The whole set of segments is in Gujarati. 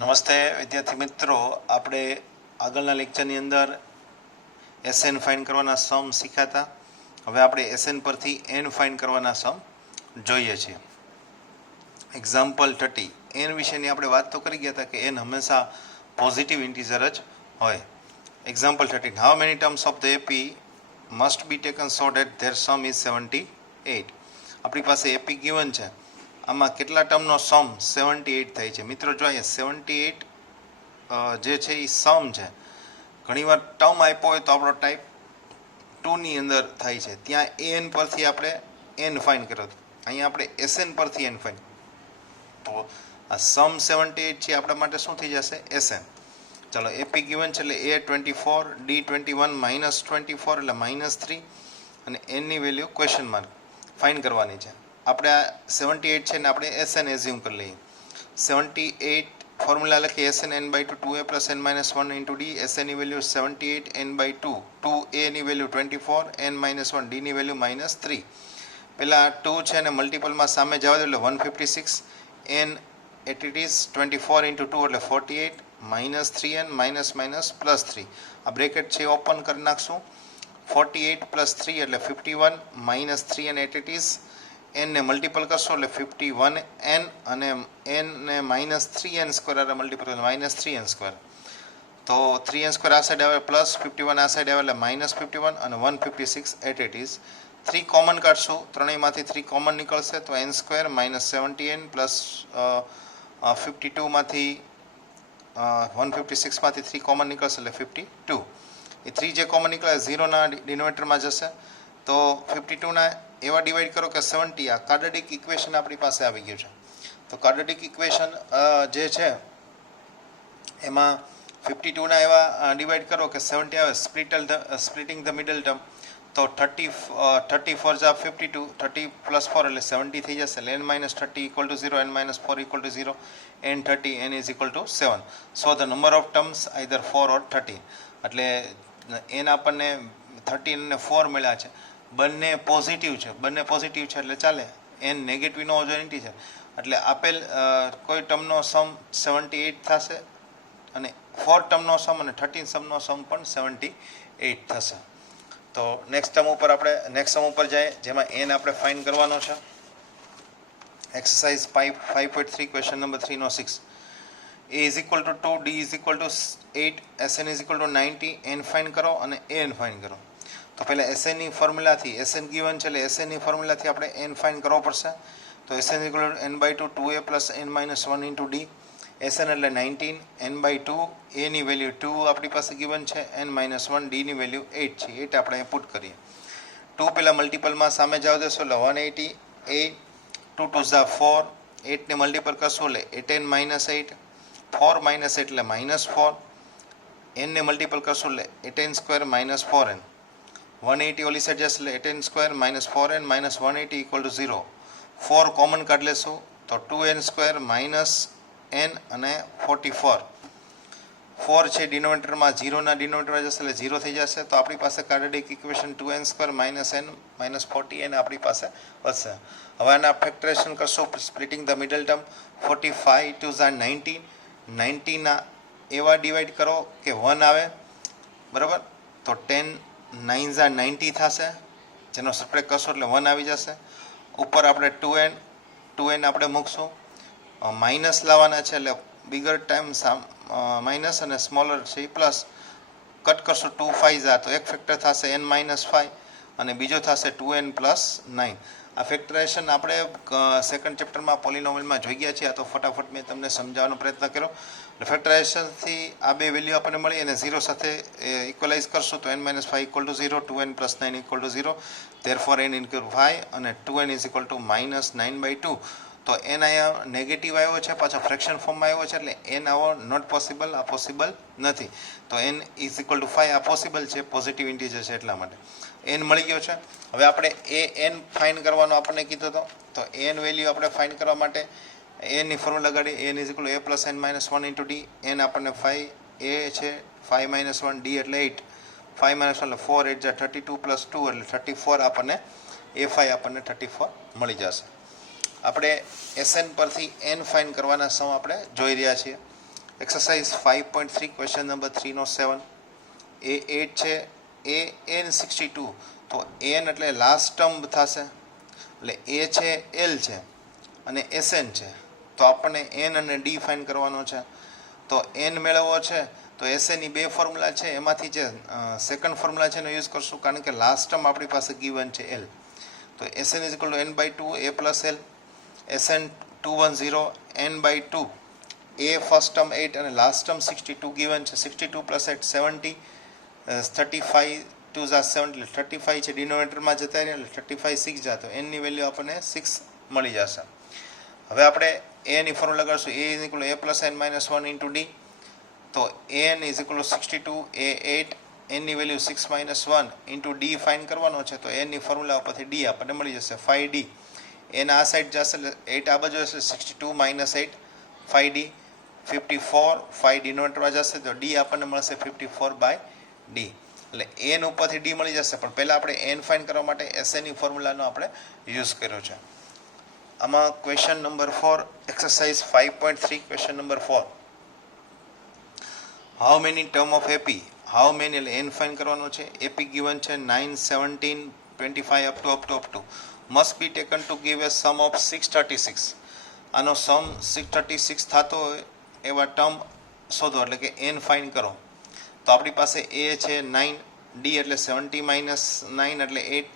નમસ્તે વિદ્યાર્થી મિત્રો, આપણે આગળના લેક્ચરની અંદર એસએન ફાઇન્ડ કરવાના સમ શીખ્યા હતા. હવે આપણે એસએન પરથી એન ફાઇન્ડ કરવાના સમ જોઈએ છીએ. એક્ઝામ્પલ 30 એન વિશેની આપણે વાત તો કરી ગયા હતા કે એન હંમેશા પોઝિટિવ ઇન્ટીજર જ હોય. Example 13 how many terms of the AP must be taken so that their sum is 78. આપણી પાસે એપી ગિવન છે, આમાં કેટલા ટર્મનો સમ 78 થાય છે. મિત્રો જો અહીંયા 78 જે છે એ સમ છે. ઘણીવાર ટર્મ આપ્યો હોય તો આપણો ટાઈપ 2ની અંદર થાય છે, ત્યાં એન પરથી આપણે એન ફાઇન્ડ કર્યો હતો, અહીંયા આપણે એસએન પરથી એન ફાઇન્ડ. તો આ સમ 78 છે આપણા માટે શું થઈ જશે? એસએન. ચાલો, એપી ગિવન છે એટલે એ 24, ડી 21, માઇનસ 24 એટલે -3 અને એનની વેલ્યુ ક્વેશ્ચન માર્ક ફાઇન્ડ કરવાની છે. આપણે આ 78 છે ને આપણે એસએન એઝ્યુમ કરી લઈએ. 78 ફોર્મ્યુલા લખીએ SN n by 2 2a plus n minus 1 into D. એસએનની વેલ્યુ 78 n બાય 2, 2a ની વેલ્યુ 24, n માઇનસ 1, ડીની વેલ્યુ -3. પહેલાં 2 છે ને મલ્ટિપલમાં સામે જવા દો એટલે 156, n ઇટ ઇઝ 24 ઇન્ટુ 2 એટલે 48, -3n માઇનસ માઇનસ +3. આ બ્રેકેટ છે ઓપન કરી નાખશું. 48 પ્લસ 3 એટલે 51, -3n at it is n ને મલ્ટિપલ કરશો એટલે 51n અને n ને -3n સ્ક્વેર એટલે મલ્ટિપલ -3n². તો 3n² આ સાઈડ આવે પ્લસ 51 આ સાઈડ આવે એટલે -51 અને 156 એટ ઇટ ઇઝ. 3 કોમન કાઢશું, ત્રણેયમાંથી 3 કોમન નીકળશે તો n² -70n પ્લસ 52માંથી 156માંથી 3 કોમન નીકળશે એટલે 52. એ 3 જે કોમન નીકળે 0ના ડિનોમિનેટરમાં જશે. તો 52ના એવા ડિવાઈડ કરો કે 70. આ કાર્ડેટિક ઇક્વેશન આપણી પાસે આવી ગયું છે. તો કાર્ડેટિક ઇક્વેશન જે છે એમાં 52ના એવા ડિવાઈડ કરો કે 70 આવે. સ્પ્લિટિંગ ધ મિડલ ટર્મ તો 34 જા 52, 30 પ્લસ 4 એટલે 70 થઈ જશે. એટલે n -30 equal to 0, n -4 equal to 0, n 30 n is equal two 7. So the number of terms either 4 ઓર 30. એટલે n આપણને 13 અને 4 મળ્યા છે. બંને પોઝિટિવ છે એટલે ચાલે. એન નેગેટિવ નો ઓજોનિટી છે એટલે આપેલ કોઈ ટર્મનો સમ 78 થશે અને 4 ટર્મનો સમ અને 13 સમનો સમ પણ 78 થશે. તો નેક્સ્ટ સમ ઉપર જાય જેમાં એન આપણે ફાઇન્ડ કરવાનો છે. એક્સરસાઇઝ 5.3 ક્વેશ્ચન નંબર 3 નો 6. a is equal to 2, d is equal to 8, sn is equal to 90. N find કરો અને એન ફાઇન્ડ કરો. તો પહેલાં એસએનની ફોર્મ્યુલાથી, એસએન ગિવન છે એટલે એસએનની ફોર્મ્યુલાથી આપણે એન ફાઇન્ડ કરવો પડશે. તો Sn equal to n by 2 2a plus n minus 1 into d. Sn એટલે 19, n બાય 2, એની વેલ્યુ 2 આપણી પાસે ગિવન છે, n માઇનસ 1, ડીની વેલ્યુ 8 છે. 8 આપણે પુટ કરીએ. 2 પહેલાં મલ્ટિપલમાં સામે જવા દેશો એટલે 180, 8, 2 2 ઝા 4, 8ને મલ્ટિપલ કરશું એટલે 8n માઇનસ 8, 4 માઇનસ 8 એટલે -4, n ને મલ્ટિપલ કરશું એટલે 8n² માઇનસ 4n. 180 ઓલી સાઈડ જશે એટલે 8n² -4n -180 equal to 0. 4 common કાઢી લેશું તો 2n² માઇનસ n અને 44. 4 છે ડિનોમિનેટરમાં, 0ના ડિનોમિનેટરમાં જશે એટલે 0 થઈ જશે. તો આપણી પાસે quadratic equation 2n² minus n minus 40n આપણી પાસે વધશે. હવે આના ફેક્ટરેશન કરશું, સ્પ્લિટિંગ ધ મિડલ ટર્મ. 45 2 ઝા 90, 90ના એવા ડિવાઈડ કરો કે 1 આવે, બરાબર. તો 10 9 ઝા 90 થશે, જેનો સબટ્રેક્ટ કરશો એટલે 1 આવી જશે. ઉપર આપણે 2n આપણે મૂકશું. માઇનસ લાવવાના છે એટલે બિગર ટાઈમ માઇનસ અને સ્મોલર છે એ પ્લસ. કટ કરશું 2 5 ઝા તો એક ફેક્ટર થશે n -5 અને બીજો થશે 2n + 9. આ ફેક્ટરેશન આપણે સેકન્ડ ચેપ્ટરમાં પોલિનોમિયલમાં જોઈ ગયા છીએ. આ તો ફટાફટ મેં તમને સમજાવવાનો પ્રયત્ન કર્યો. ફેક્ટરાઇઝેશનથી આ બે વેલ્યુ આપણને મળી અને 0 સાથે ઇક્વલાઇઝ કરશું તો n -5 equal to 0, 2n + 9 equal to 0. Therefore n equal 5 અને 2n ઇઝ ઇક્વલ ટુ -9/2. તો n અહીંયા નેગેટિવ આવ્યો છે, પાછો ફ્રેક્શન ફોર્મમાં આવ્યો છે એટલે n આવો નોટ પોસિબલ, આ પોસિબલ નથી. તો n ઇઝ ઇક્વલ ટુ 5 આ પોસિબલ છે, પોઝિટિવ ઇન્ટીજર છે એટલા માટે. n મળી ગયો છે. હવે આપણે n ફાઇન્ડ કરવાનો આપણને કીધો હતો. તો n વેલ્યુ આપણે ફાઇન્ડ કરવા માટે એની ફોર્મ્યુલા લગાડી. n is equal two a plus n minus 1 into D. n આપણને 5 a છે, 5 માઇનસ 1 ડી એટલે 8, 5 માઇનસ 1 એટલે 4, 8 જા 32 પ્લસ 2 એટલે 34 આપણને a5 આપણને 34 મળી જશે. આપણે એસએન પરથી એન ફાઇન્ડ કરવાના સમ આપણે જોઈ રહ્યા છીએ. એક્સરસાઇઝ 5.3 ક્વેશ્ચન નંબર 3/7 એ 8 છે એ n62 તો n એટલે લાસ્ટ ટર્મ થશે એટલે એ છે એલ છે અને એસએન છે તો આપણને એન અને ડી ફાઇન કરવાનો છે તો એન મેળવવો છે તો એસએનની બે ફોર્મ્યુલા છે એમાંથી જે સેકન્ડ ફોર્મ્યુલા છે એનો યુઝ કરશું કારણ કે લાસ્ટ ટર્મ આપણી પાસે ગીવન છે એલ તો SN is equal to n/2 a plus L SN 210 n/2 A first term 8 અને લાસ્ટ ટર્મ 62 ગીવન છે 62 પ્લસ 8 70 35 2 ઝા 70 એટલે 35 છે ડિનોમિનેટરમાં જતા રહે એટલે 35 6 જા તો એનની વેલ્યુ આપણને 6 મળી જશે હવે આપણે એની ફોર્મ્યુલા લગાડશું a is equal a plus n minus 1 into D તો n is equal to 62 a 8 એનની value 6 minus 1 into D fine કરવાનો છે તો એની ફોર્મ્યુલા ઉપરથી ડી આપણને મળી જશે 5d એન આ સાઈડ જશે એટલે 8 આ બાજુ હશે 62 માઇનસ 8 5d 54 5 ડિનોમિનેટરમાં જશે તો ડી આપણને મળશે 54/d એટલે એન ઉપરથી ડી મળી જશે પણ પહેલાં આપણે એન ફાઇન કરવા માટે એસએનની ફોર્મ્યુલાનો આપણે યુઝ કર્યો છે આમાં question number 4 exercise 5.3 question number 4 how many term of AP how many એટલે એન ફાઇન કરવાનો છે એપી ગિવન છે 9 17 25 up to must be taken to give a sum of 636 આનો સમ 636 થતો હોય એવા ટર્મ શોધો એટલે કે એન ફાઇન કરો તો આપણી પાસે એ છે 9 ડી એટલે 70 માઇનસ 9 એટલે 8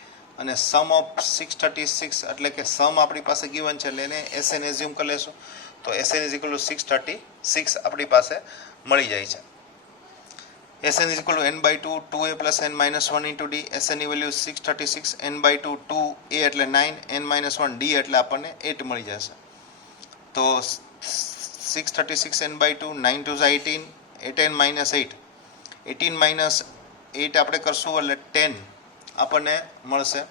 અને સમ ઓફ 636 એટલે કે સમ આપણી પાસે ગિવન છે એટલે એને એસએન એઝ્યુમ કરી લેશું તો એસએન ઇઝ ઇક્વલ ટુ 636 આપણી પાસે મળી જાય છે SN is equal to n/2 2a plus n minus 1 into D એસએનની વેલ્યુ 636 n/2 2a એટલે 9 n માઇનસ 1 ડી એટલે આપણને 8 મળી જશે તો 636 n/2 9 2 18 18 માઇનસ 8 18 માઇનસ 8 આપણે કરશું એટલે 10 આપણને મળશે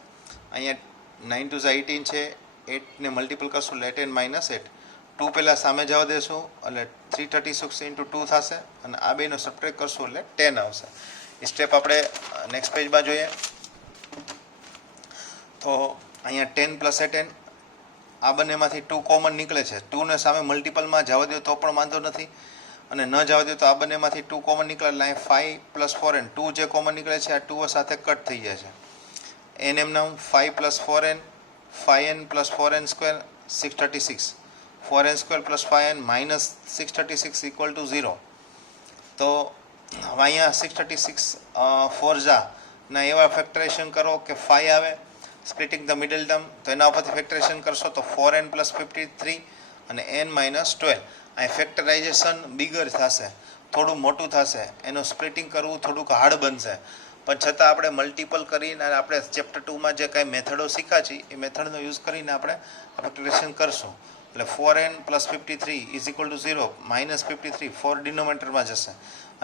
અહીંયા 9 2 18 છે 8 ને મલ્ટિપલ કરશું એટલે 18 માઇનસ 8 2 પહેલાં સામે જવા દેશું એટલે 336 ઇન્ટુ 2 થશે અને આ બેનો સબટ્રેક્ટ કરશું એટલે 10 આવશે એ સ્ટેપ આપણે નેક્સ્ટ પેજમાં જોઈએ તો અહીંયા 10 પ્લસ 10 આ બંનેમાંથી 2 કોમન નીકળે છે 2 ને સામે મલ્ટિપલમાં જવા દો તો પણ વાંધો નથી અને ન જવા દો તો આ બંનેમાંથી 2 કોમન નીકળે એટલે 5 પ્લસ 4n 2 જે કોમન નીકળે છે આ 2 સાથે કટ થઈ જાય છે એન એમ નામ 5 plus 4n 5n plus 4n square 636 4n square plus 5n minus 636 equal to 0 તો હવે અહીંયા 636 4 જા ના એવા ફેક્ટરેશન કરો કે 5 આવે સ્પ્લિટિંગ ધ મિડલ ટર્મ તો એના ઉપરથી ફેક્ટરેશન કરશો તો 4n પ્લસ 53 અને n માઇનસ 12 અહીં ફેક્ટરાઇઝેશન બિગર થશે થોડું મોટું થશે એનું સ્પ્લિટિંગ કરવું થોડુંક હાર્ડ બનશે પણ છતાં આપણે મલ્ટિપલ કરીને અને આપણે ચેપ્ટર 2માં જે કાંઈ મેથડો શીખ્યા છે એ મેથડનો યુઝ કરીને આપણે ફેક્ટરેશન કરશું એટલે 4n plus 53 is equal two 0 minus 53 4 ડિનોમિનેટરમાં જશે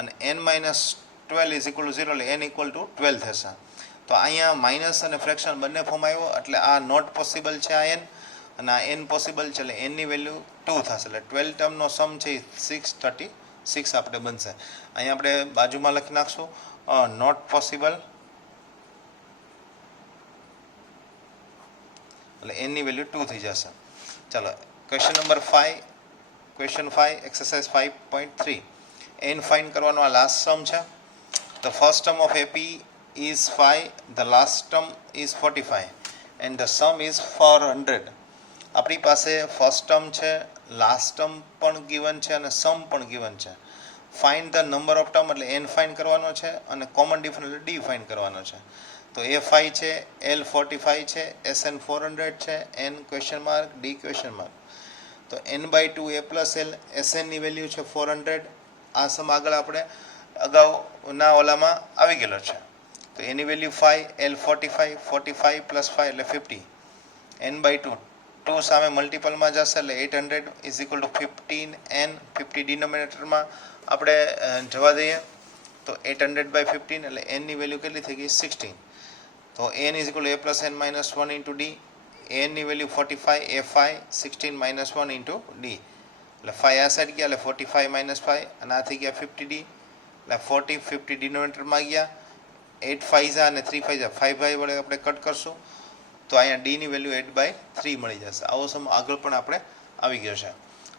અને n minus 12 is equal two 0 એટલે n ઇક્વલ ટુ 12 થશે તો અહીંયા માઇનસ અને ફ્રેક્શન બંને ફોર્મ આવ્યો એટલે આ નોટ પોસિબલ છે આ n અને આ n પોસિબલ છે એટલે nની વેલ્યુ 2 થશે એટલે 12 ટર્મનો સમ છે 636 આપણે બનશે અહીંયા આપણે બાજુમાં લખી નાખશું નોટ પોસિબલ એટલે nની વેલ્યુ 2 થઈ જશે ચાલો ક્વેશ્ચન નંબર 5 ક્વેશ્ચન 5 એક્સરસાઇઝ 5.3 n ફાઇન કરવાનો આ લાસ્ટ સમ છે the first term of AP is 5 the last term is 45 and the sum is 400 આપણી પાસે ફર્સ્ટ ટર્મ છે લાસ્ટ ટર્મ પણ ગિવન છે અને સમ પણ ગિવન છે find the number of term એટલે n ફાઇન કરવાનો છે અને કોમન ડિફરન્સ એટલે d ફાઇન કરવાનો છે તો a 5 છે l 45 છે sn 400 છે n question mark d question mark તો n/2 a plus l sn ની વેલ્યુ છે 400 આ સમ આગળ આપણે અગાઉના ઓલામાં આવી ગયેલો છે તો એની વેલ્યુ 5 l 45 45 પ્લસ 5 એટલે 50 n/2 2 સામે મલ્ટિપલમાં જશે એટલે 800 ઇઝ ઇક્વલ ટુ 15 n 50 ડિનોમિનેટરમાં આપણે જવા દઈએ તો 800/15 એટલે n ની વેલ્યુ કેટલી થઈ ગઈ 16 તો n is equal two a plus n minus 1 into D n ની value 45 a 5 16 minus 1 into D એટલે 5 આ સાઈડ ગયા એટલે 45 માઇનસ 5 અને આ થઈ ગયા 50d એટલે 40 50 ડિનોમિનેટરમાં ગયા 8 5 અને 3 5 5 5 વડે આપણે કટ કરશું તો અહીંયા d ની વેલ્યુ 8/3 મળી જશે આવો સમ આગળ પણ આપણે આવી ગયો છે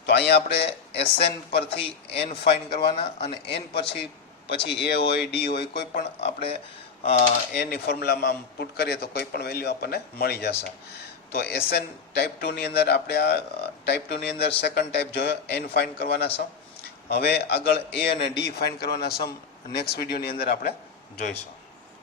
તો અહીંયા આપણે એસએન પરથી એન ફાઇન કરવાના અને એન પછી એ હોય ડી હોય કોઈ પણ આપણે એની ફોર્મ્યુલામાં પુટ કરીએ તો કોઈ પણ વેલ્યુ આપણને મળી જશે. તો એસએન ટાઈપ 2ની અંદર આપણે આ ટાઈપ 2ની અંદર સેકન્ડ ટાઈપ જોયો એન ફાઇન કરવાના સમ. હવે આગળ એ અને ડી ફાઇન કરવાના સમ નેક્સ્ટ વિડીયોની અંદર આપણે જોઈશું.